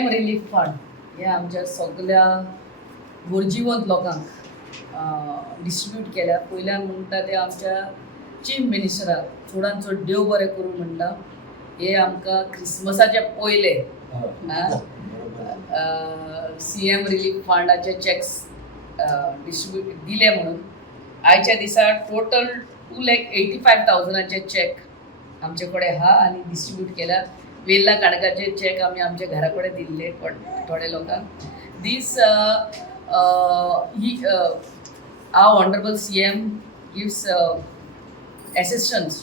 CM relief fund हे आमच्या सगळ्या गरजीवंत लोकांक डिस्ट्रीब्यूट केल्या. पयल्यान म्हणटा ते आमच्या चीफ मिनिस्टराक चडांत चड देव बरें करूं म्हणटा. हे आमकां क्रिसमसाचे पयले सीएम रिलीफ फंडाचे चॅक्स डिस्ट्रीब्यूट दिले म्हणून आयच्या दिसा टोटल 2,85,000चे चॅक आमचे कडेन आहा आनी डिस्ट्रीब्यूट केल्या. वेल्ला काणकाचे चॅक आमी आमच्या घरा कडेन दिल्ले थोडे लोकांक. दीस our honorable CM gives assistance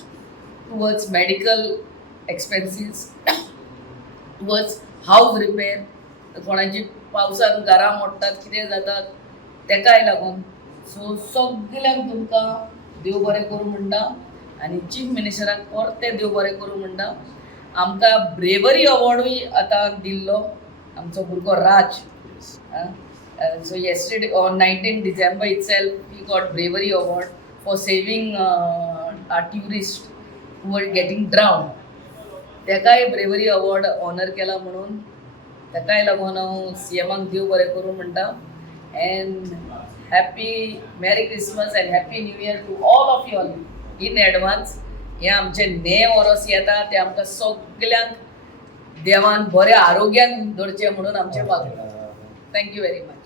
towards medical expenses, towards house repair. कोणाची पावसात घरां मोडटात कितें जातात तेकाय लागून. सो सगल्यांक तुमकां देव बरें करूं म्हणटा आनी चीफ मिनिस्टराक परते देव बरें करूं म्हणटा. आमकां ब्रेवरी अवॉर्डूय आतां दिल्लो आमचो भुरगो राज. So yesterday on 19 December itself he got bravery award for saving our tourists who were getting drowned. तेकाय ब्रेवरी अवॉर्ड ऑनर केला म्हणून तेकाय लागून हांव सीएमाक देव बरें करूं म्हणटा. And happy merry Christmas and happy new year to all of you all in advance. हे आमचे ने वरस येता ते आमकां सगल्यांक देवान बऱ्या आरोग्यान दवरचें म्हणून आमचें मागता. Thank you very much.